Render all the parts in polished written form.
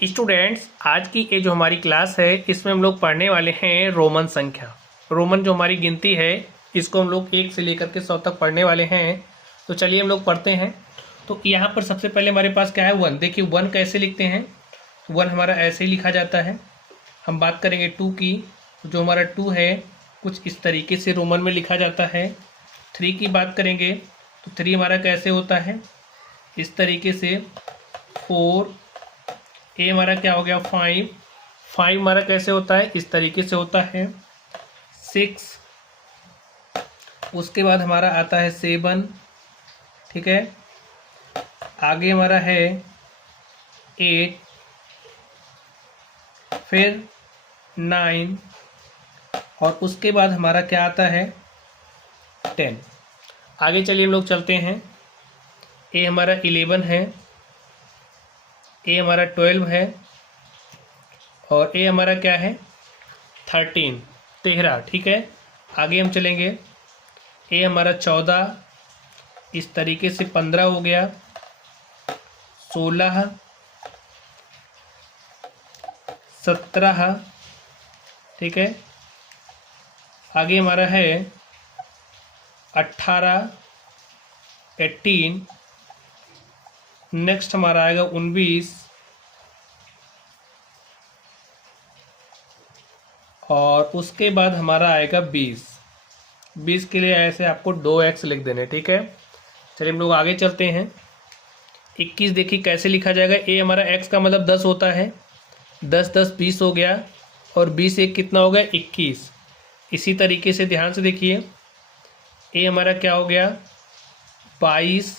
Students, आज की ये जो हमारी क्लास है इसमें हम लोग पढ़ने वाले हैं रोमन संख्या। रोमन जो हमारी गिनती है इसको हम लोग 1 से लेकर के 100 तक पढ़ने वाले हैं। तो चलिए हम लोग पढ़ते हैं। तो यहाँ पर सबसे पहले हमारे पास क्या है, 1। देखिए 1 कैसे लिखते हैं। 1 हमारा ऐसे ही लिखा जाता है। हम बात करेंगे 2 की, जो हमारा 2 है कुछ इस तरीके से रोमन में लिखा जाता है। 3 की बात करेंगे तो 3 हमारा कैसे होता है, इस तरीके से। 4, ए हमारा क्या हो गया 5। 5 हमारा कैसे होता है, इस तरीके से होता है। 6, उसके बाद हमारा आता है 7, ठीक है। आगे हमारा है 8, फिर 9 और उसके बाद हमारा क्या आता है 10। आगे चलिए हम लोग चलते हैं। ए हमारा 11 है, ए हमारा 12 है और ए हमारा क्या है 13, ठीक है। आगे हम चलेंगे, ए हमारा 14, इस तरीके से 15 हो गया। 16, 17, ठीक है। आगे हमारा है 18, 18। नेक्स्ट हमारा आएगा 19 और उसके बाद हमारा आएगा 20। 20 के लिए ऐसे आपको 2x लिख देने, ठीक है। चलिए हम लोग आगे चलते हैं। 21 देखिए कैसे लिखा जाएगा। ए हमारा x का मतलब 10 होता है। 10 10 20 हो गया और 20 एक कितना हो गया 21। इसी तरीके से ध्यान से देखिए, ए हमारा क्या हो गया 22,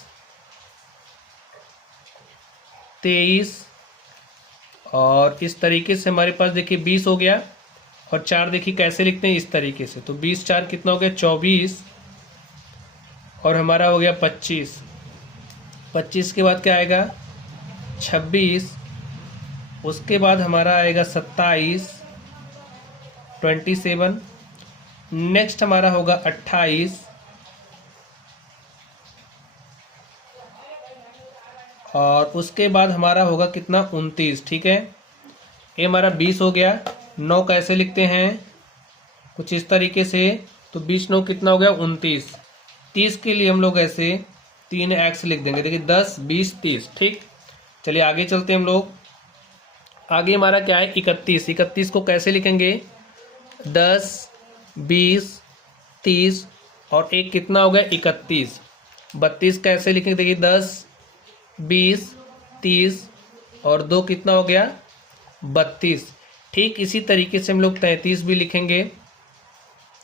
23 और इस तरीके से हमारे पास देखिए 20 हो गया। और 4 देखिए कैसे लिखते हैं, इस तरीके से। तो 20 4 कितना हो गया 24 और हमारा हो गया 25। 25 के बाद क्या आएगा 26, उसके बाद हमारा आएगा 27, 27। नेक्स्ट हमारा होगा 28 और उसके बाद हमारा होगा कितना 29, ठीक है। ये हमारा 20 हो गया। 9 कैसे लिखते हैं, कुछ इस तरीके से। तो 20 9 कितना हो गया 29। 30 के लिए हम लोग ऐसे 3x लिख देंगे। देखिए 10 20 30, ठीक। चलिए आगे चलते हैं हम लोग। आगे हमारा क्या है 31। 31 को कैसे लिखेंगे, 10 20 30 और एक कितना हो गया 31। 32 कैसे लिखेंगे, देखिए 10 20 30 और 2 कितना हो गया 32। ठीक इसी तरीके से हम लोग 33 भी लिखेंगे।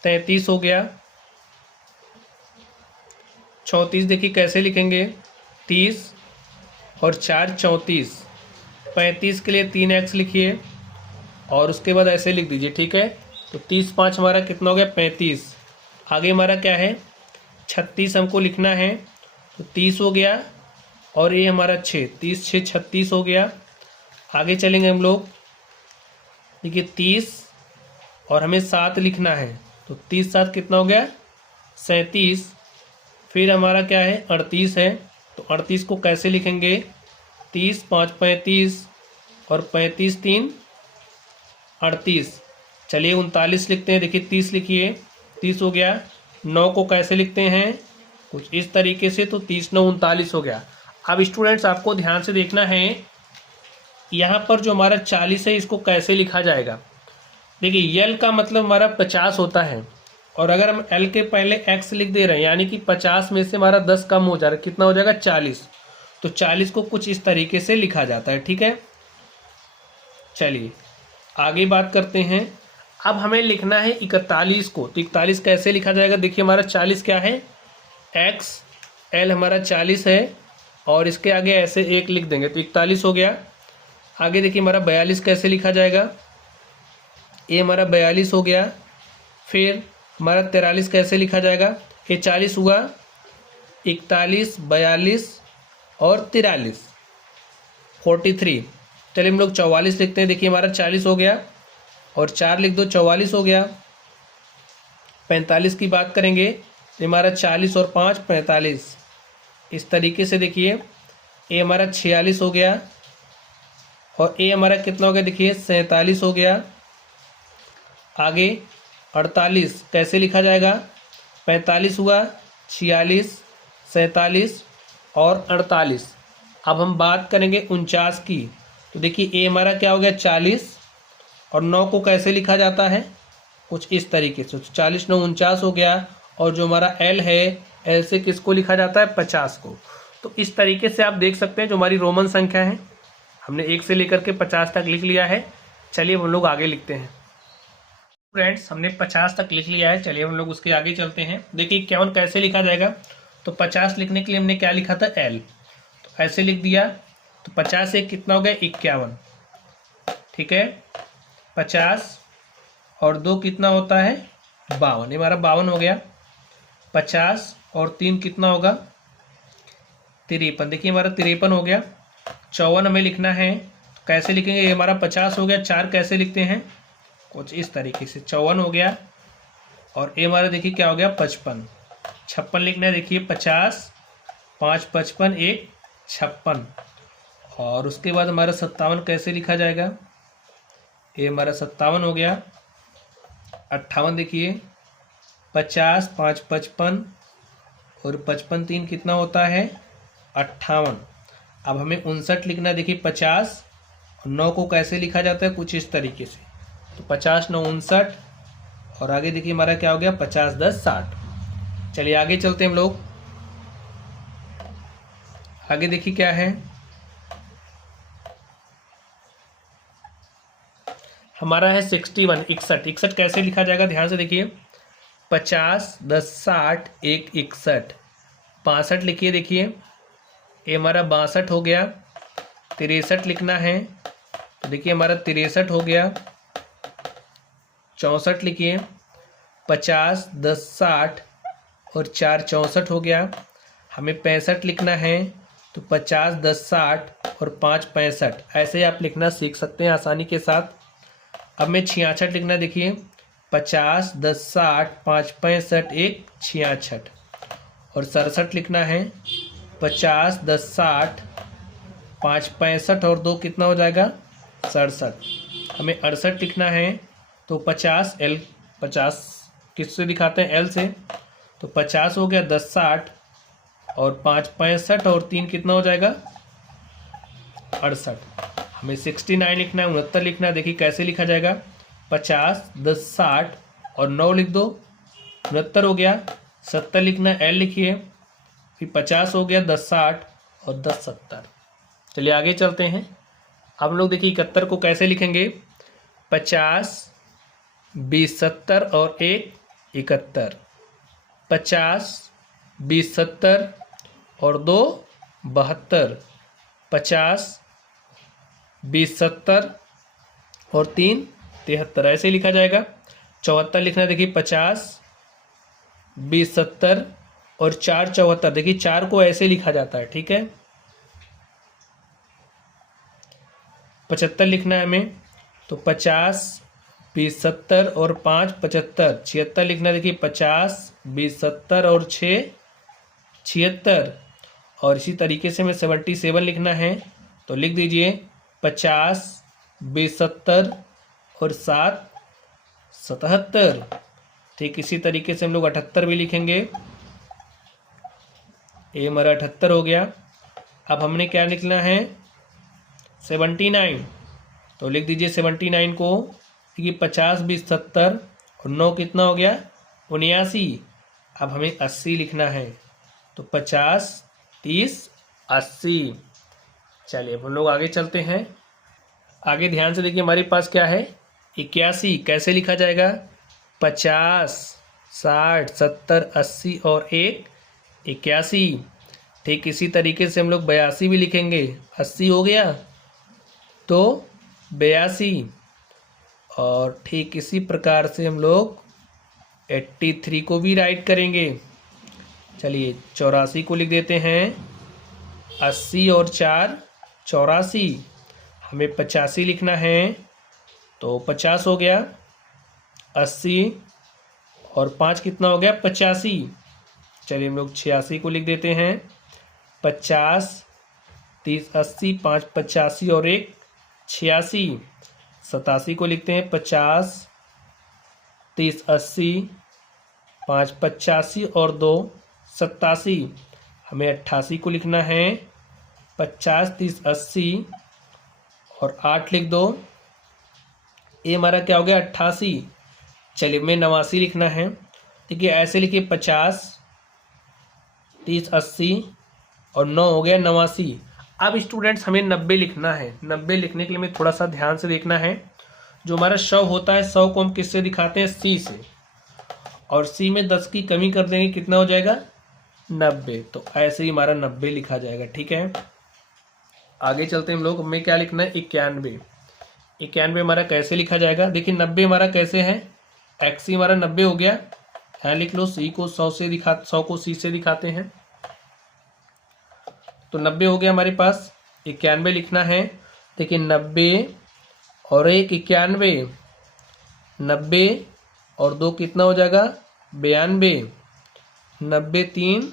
33 हो गया। 34 देखिए कैसे लिखेंगे, 30 और 4 34। 35 के लिए 3x लिखिए और उसके बाद ऐसे लिख दीजिए, ठीक है। तो 30 5 हमारा कितना हो गया 35। आगे हमारा क्या है 36 हमको लिखना है। तो 30 हो गया और ये हमारा 6, 30 6 36 हो गया। आगे चलेंगे हम लोग, देखिए 30 और हमें 7 लिखना है। तो 30 7 कितना हो गया 37। फिर हमारा क्या है 38 है। तो 38 को कैसे लिखेंगे, 30 5 35 और 35 3 38। चलिए 39 लिखते हैं। देखिए 30 लिखिए, 30 हो गया। 9 को कैसे लिखते हैं, कुछ इस तरीके से। तो 30 9 39 हो गया। अब स्टूडेंट्स आपको ध्यान से देखना है, यहाँ पर जो हमारा 40 है इसको कैसे लिखा जाएगा। देखिए यल का मतलब हमारा 50 होता है और अगर हम एल के पहले एक्स लिख दे रहे हैं यानी कि 50 में से हमारा 10 कम हो जा रहा है, कितना हो जाएगा 40। तो 40 को कुछ इस तरीके से लिखा जाता है, ठीक है। चलिए आगे बात करते हैं। अब हमें लिखना है 41 को। तो 41 कैसे लिखा जाएगा, देखिए हमारा 40 क्या है एक्स, एल हमारा 40 है और इसके आगे ऐसे 1 लिख देंगे। तो 41 हो गया। आगे देखिए हमारा 42 कैसे लिखा जाएगा, ये हमारा 42 हो गया। फिर हमारा 43 कैसे लिखा जाएगा, ये 40 हुआ। 41 42 और 43 43। चलिए हम लोग 44 लिखते हैं। देखिए हमारा 40 हो गया और 4 लिख दो 44 हो गया। 45 की बात करेंगे तो हमारा 40 और 5 45। इस तरीके से देखिए ये हमारा 46 हो गया। और ए हमारा कितना हो गया, देखिए 47 हो गया। आगे 48 कैसे लिखा जाएगा, 45 हुआ, 46, 47 और 48। अब हम बात करेंगे 49 की। तो देखिए ए हमारा क्या हो गया 40, और 9 को कैसे लिखा जाता है, कुछ इस तरीके से। 40 9 49 हो गया। और जो हमारा एल है, एल से किसको लिखा जाता है, 50 को। तो इस तरीके से आप देख सकते हैं जो हमारी रोमन संख्या है, हमने 1 से लेकर के 50 तक लिख लिया है। चलिए हम लोग आगे लिखते हैं। फ्रेंड्स हमने 50 तक लिख लिया है, चलिए हम लोग उसके आगे चलते हैं। देखिए 51 कैसे लिखा जाएगा, तो 50 लिखने के लिए हमने क्या लिखा था, एल, तो ऐसे लिख दिया। तो 50 से कितना हो गया, 51, ठीक है। 50 और 2 कितना होता है, 52, ये हमारा 52 हो गया। 50 और 3 कितना होगा, 53, देखिए हमारा 53 हो गया। 54 हमें लिखना है, तो कैसे लिखेंगे, ये हमारा 50 हो गया। 4 कैसे लिखते हैं, कुछ इस तरीके से, 54 हो गया। और ये हमारा देखिए क्या हो गया, 55, 56 लिखना है। देखिए 50, 5 55, 1 56। और उसके बाद हमारा 57 कैसे लिखा जाएगा, ये हमारा 57 हो गया। 58 देखिए 50, 5 55 और 55 3 कितना होता है, 58। अब हमें 59 लिखना है। देखिए 50 और 9 को कैसे लिखा जाता है, कुछ इस तरीके से। तो 50 9 59, और आगे देखिए हमारा क्या हो गया, 50 10 60। चलिए आगे चलते हैं हम लोग। आगे देखिए क्या है, हमारा है 61 61। 61 कैसे लिखा जाएगा, ध्यान से देखिए। 50 10 60 1 61। 65 लिखिए, देखिए ये हमारा 62 हो गया। 63 लिखना है, तो देखिए हमारा 63 हो गया। 64 लिखिए, 50 10 60 और 4 64 हो गया। हमें 65 लिखना है, तो 50 10 60 और 5 65। ऐसे आप लिखना सीख सकते हैं आसानी के साथ। अब मैं 66 लिखना, देखिए 50 10 60 5 65 1 66। और 67 लिखना है, 50 10 60 5 65 और 2 कितना हो जाएगा, 67। हमें 68 लिखना है, तो 50 एल, 50 किससे दिखाते हैं, एल से। तो 50 हो गया, 10 60 और 5 65 और 3 कितना हो जाएगा, 68। हमें 69 लिखना है, 69 लिखना है। देखिए कैसे लिखा जाएगा, 50 10 60 और 9 लिख दो, 69 हो गया। 70 लिखना है, एल लिखिए, फिर 50 हो गया, 10 60 और 10 70। चलिए आगे चलते हैं। अब लोग देखिए 71 को कैसे लिखेंगे, 50 20 70 और 1 71। 50 20 70 और 2 72। 50 20 70 और 3 73, ऐसे लिखा जाएगा। 74 लिखना है, देखिए 50 20 70 और 4 74। देखिए 4 को ऐसे लिखा जाता है, ठीक है। 75 लिखना है हमें, तो 50 20 70 और 5 75। 76 लिखना है, देखिए 50 20 70 और 6 76। और इसी तरीके से हमें 77 लिखना है, तो लिख दीजिए 50 20 70 और 7 77। ठीक इसी तरीके से हम लोग 78 भी लिखेंगे, ये हमारा 78 हो गया। अब हमने क्या लिखना है, 79, तो लिख दीजिए 79 को। देखिए 50 20 70 और 9 कितना हो गया, 79। अब हमें 80 लिखना है, तो 50 30 80। चलिए हम लोग आगे चलते हैं। आगे ध्यान से देखिए, हमारे पास क्या है, 81। कैसे लिखा जाएगा, 50 60 70 80 और 1 81। ठीक इसी तरीके से हम लोग 82 भी लिखेंगे। 80 हो गया तो 82। और ठीक इसी प्रकार से हम लोग 83 को भी राइट करेंगे। चलिए 84 को लिख देते हैं। 80 और 4 84। हमें 85 लिखना है, तो 50 हो गया। 80 और 5 कितना हो गया, 85। चलिए हम लोग 86 को लिख देते हैं। 50 30 80 5 85 और 1 86, 87 को लिखते हैं 50, 30 80, 5 85 और 2 87। हमें 88 को लिखना है 50 30 80 और 8 लिख दो। ये हमारा क्या हो गया 88। चलिए मैं 89 लिखना है। देखिए ऐसे लिखिए 50 30 80 और 9 हो गया 89। अब स्टूडेंट्स हमें 90 लिखना है। 90 लिखने के लिए हमें थोड़ा सा ध्यान से देखना है। जो हमारा 100 होता है 100 को हम किससे दिखाते हैं सी से, और सी में 10 की कमी कर देंगे कितना हो जाएगा 90। तो ऐसे ही हमारा 90 लिखा जाएगा। ठीक है, आगे चलते हैं हम लोग। हमें क्या लिखना है 91। 91 हमारा कैसे लिखा जाएगा? देखिए 90 हमारा कैसे है, एक्स सी हमारा 90 हो गया। यहाँ लिख लो सी को 100 को सी से दिखाते हैं तो 90 हो गया हमारे पास। 91 लिखना है। देखिए 90 और 1 91, 90 और 2 कितना हो जाएगा 92, 90 3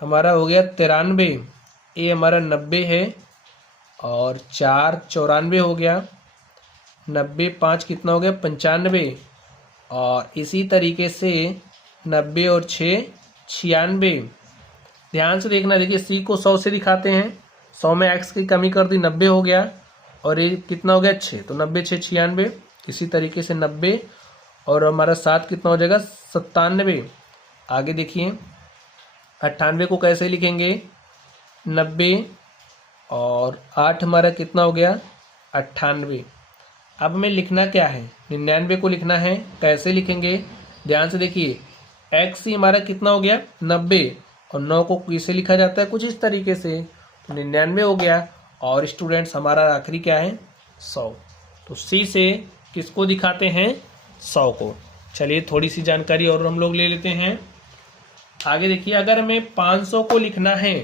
हमारा हो गया 93। ये हमारा 90 है और 4 94 हो गया। 90 5 कितना हो गया 95, और इसी तरीके से 90 और 6 96। ध्यान से देखना। देखिए सी को 100 से दिखाते हैं, 100 में एक्स की कमी कर दी 90 हो गया, और ये कितना हो गया 6, तो 90 6 96। इसी तरीके से 90 और हमारा 7 कितना हो जाएगा 97। आगे देखिए 98 को कैसे लिखेंगे 90 और 8 हमारा कितना हो गया 98। अब हमें लिखना क्या है 99 को लिखना है। कैसे लिखेंगे ध्यान से देखिए, एक्स सी हमारा कितना हो गया 90 और 9 को कैसे लिखा जाता है कुछ इस तरीके से, तो 99 हो गया। और स्टूडेंट्स हमारा आखिरी क्या है 100, तो सी से किसको दिखाते हैं 100 को। चलिए थोड़ी सी जानकारी और हम लोग ले लेते हैं। आगे देखिए अगर हमें 500 को लिखना है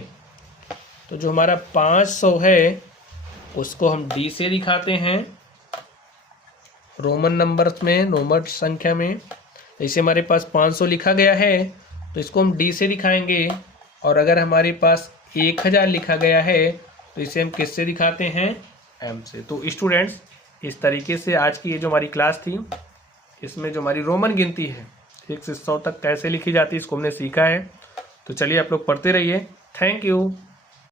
तो जो हमारा 500 है उसको हम डी से दिखाते हैं, रोमन नंबर्स में, रोमन संख्या में। जैसे हमारे पास 500 लिखा गया है तो इसको हम डी से दिखाएंगे, और अगर हमारे पास 1000 लिखा गया है तो इसे हम किससे दिखाते हैं एम से। तो स्टूडेंट्स इस तरीके से आज की ये जो हमारी क्लास थी इसमें जो हमारी रोमन गिनती है 1 से 100 तक कैसे लिखी जाती है इसको हमने सीखा है। तो चलिए आप लोग पढ़ते रहिए। Thank you.